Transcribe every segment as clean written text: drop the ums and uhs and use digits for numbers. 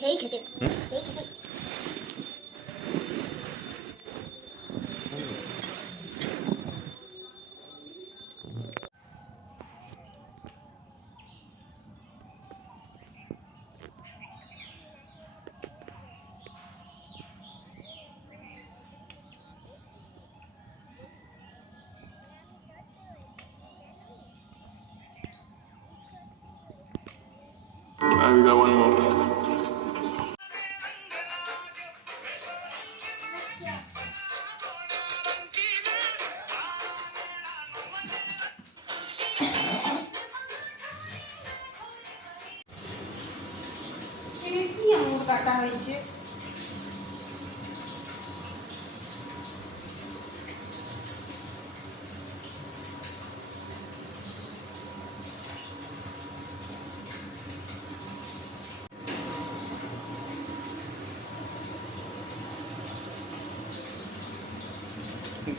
খেয়ে খেতে I got one more. কাটা হয়েছে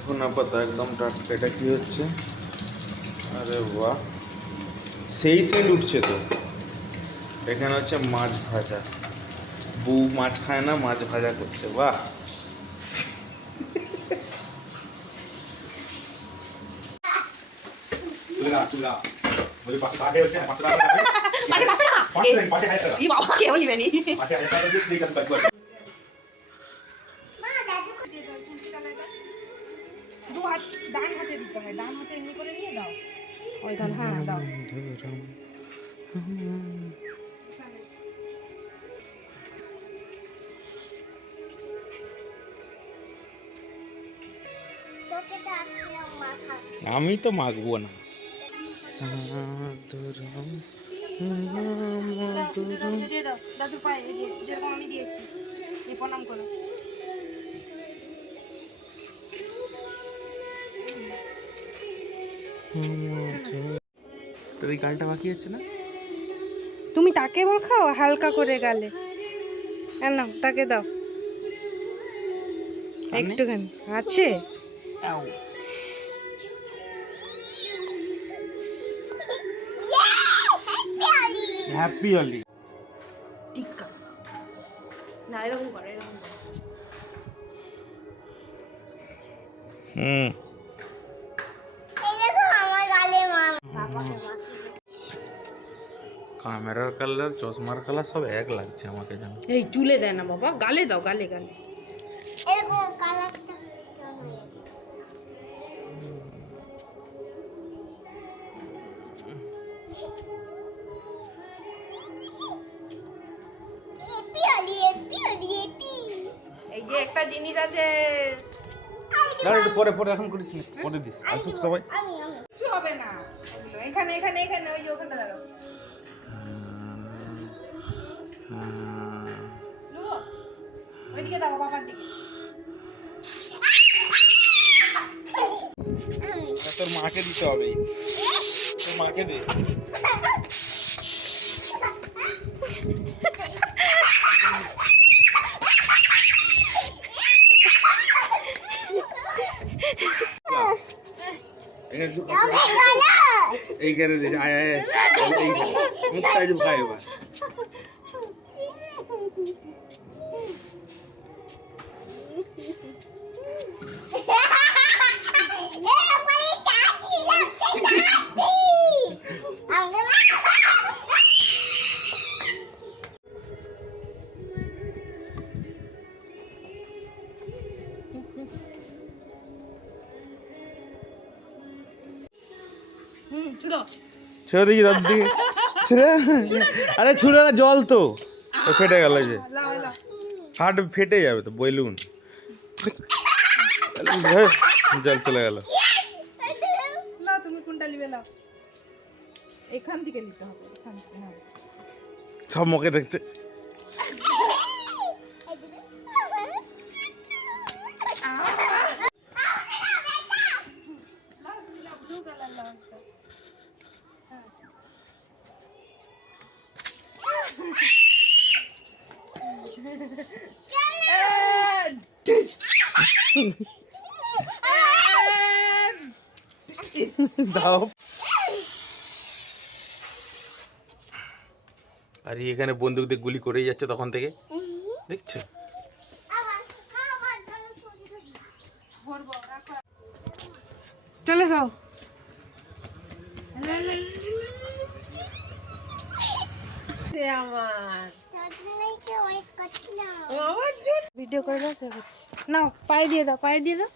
ধনা পাতা একদম টাটকা। এটা কি হচ্ছে? আরে বাহ, সেই সেন্ট উঠছে তো। এখানে হচ্ছে মাছ ভাজা। বউ মাছ খায় না, মাছ ভাজা করছে। বাহ, ডান হাতে দিতে হয়, ডান হাতে এমনি করে নিয়ে দাও ওই ধান। হ্যাঁ দাও। আমি তো মাখবো না। দিয়ে দাও দাদুর পায়ে, যেরকম আমি দিয়েছি। প্রণাম করো। তোর এই গালটা বাকি আছে না? তুমি তাকে মাখাও হালকা করে গালে। না তাকে দাও একটুখানি আছে। হ্যাপি হলি। টিক্কা না, এরকম করো, এরকম করো। ক্যামেরার কালার, চশমার কালার সব এক লাগছে আমাকে যেন। এই চুলে দেয় না বাবা, গালে দাও, গালে গালে। এই যে একটা জিনিস আছে, দাঁড়া একটু পরে পরে, এখন করিস না, পরে দিস। আসুক সবাই। কিছু হবে না। ওগুলো এখানে এখানে এখানে, ওই যে ওখানে দাঁড়াও। লুবো, ওইদিকে দাও, বাবার দিকে। তোর মাকে দিতে হবে, তোর মাকে দে। এইখানে দে, আয় আয় মুখটাই যে খাই এবার। ছেড়ে দেখি দাদুর দিকে, ছেড়ে। আরে ছুড়ে না, জল তো ফেটে গেল যে, হাট ফেটে যাবে তো, বলুন। জল চলে গেল। না তুমি কোনটা নিবে না, এখান থেকে নিতে হবে, এখান থেকে। হ্যাঁ সব মুখে দেখতে। দাও। আর এখানে বন্দুক দিয়ে গুলি করেই যাচ্ছে তখন থেকে, দেখছো? চলে যাও। ভিডিও করে দাও, সেভ হচ্ছে। নাও পায়ে দিয়ে দাও, পায়ে দিয়ে দাও।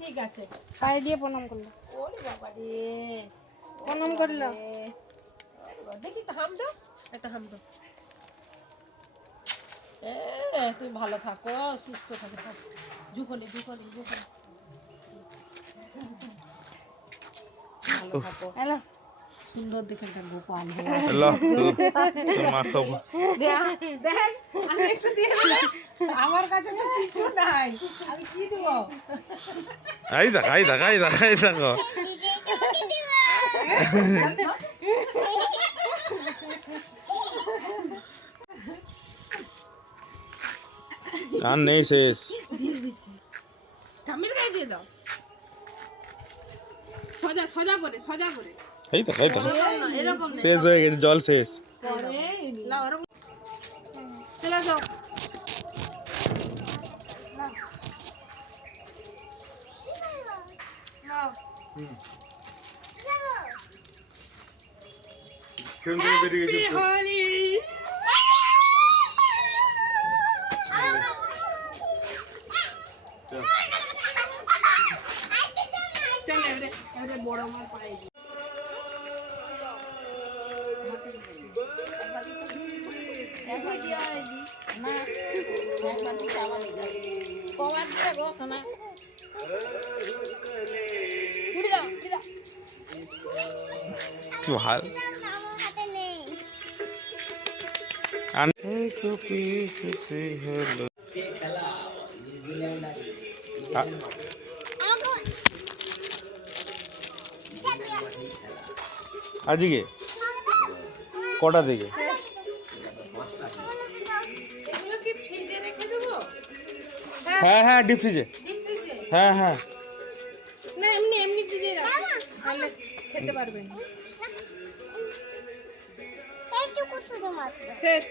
ঠিক আছে। পায়ে দিয়ে প্রণাম করলো। ওরে বাবা রে, প্রণাম করলো। দেখি একটা হাম দাও, একটা হাম দাও। তুমি ভালো থাকো, সুস্থ থাকো। ঝুঁকনি ঝুঁকনি ঝুঁকনি, ভালো থাকো। হ্যালো, সুন্দর দেখে একটা গোপাল হ্যালো, তোর মা খাবো। দেখ, আমি একটু দিয়ে দিলাম। আমার কাছে তো কিছু নাই, আমি কি দেবো? আই দেখ, আই দেখ, আই দেখ, আই দেখো। আর নেই শেষ। ঠাম্মির গায়ে দিয়ে দাও। সোজা সোজা করে, সোজা করে। এই দেখ, এই দেখ, এরকম না, শেষ হয়ে গেছে, জল শেষ। লাও এরকম। চলে যাও। নাও। হোলি। চলে রে, এবারে বড় মার পায়ে দি। একবার দিয়া দি না, একবার দিতে আবার দিতে কবার দিতে গো সোনা। উড়ে দাও, উড়ে দাও। কি ভালো। আজকে কটা থেকে? এগুলো কি ফ্রিজে রেখে দেবো? হ্যাঁ হ্যাঁ, ডিপ ফ্রিজে। হ্যাঁ হ্যাঁ, না এমনি এমনি ফ্রিজে রাখো, তাহলে খেতে পারবেন। শেষ।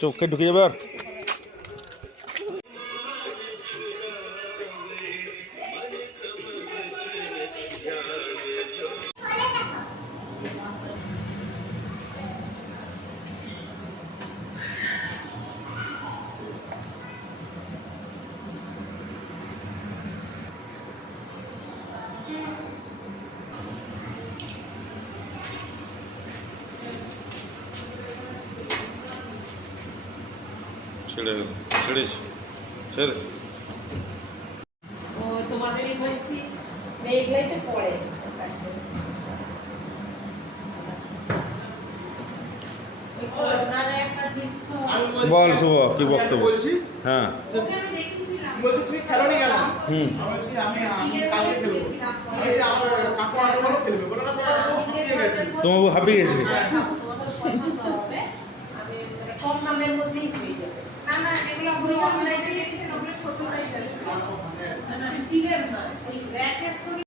চোখে ঢুকে যাবে আর। ছেড়ে ছেড়েছি, ছেড়ে। ও তোমাদের এই বয়সী মেয়েগুলাই তো পড়ে। আচ্ছা, ওই করোনার একটা দৃশ্য। বল শুভ, কি বক্তব্য? হ্যাঁ, বলছি তুমি খেলোনি কেন? হুম, বলছি আমি কালকে খেলবো। বলছি আমার কাকু আরো খেলবে, বলে না তোরা হাঁপিয়ে গেছে। তোমার হাঁপিয়ে গেছে। তোমাদের পছন্দ হবে, আমি মানে কম দামের মধ্যেই হয়ে যাবে। না না, এগুলো বই অনলাইনে দেখেছেন, ওগুলো ছোট সাইজ আছে। না স্টিলের নয়, ওই র্যাকের সঙ্গে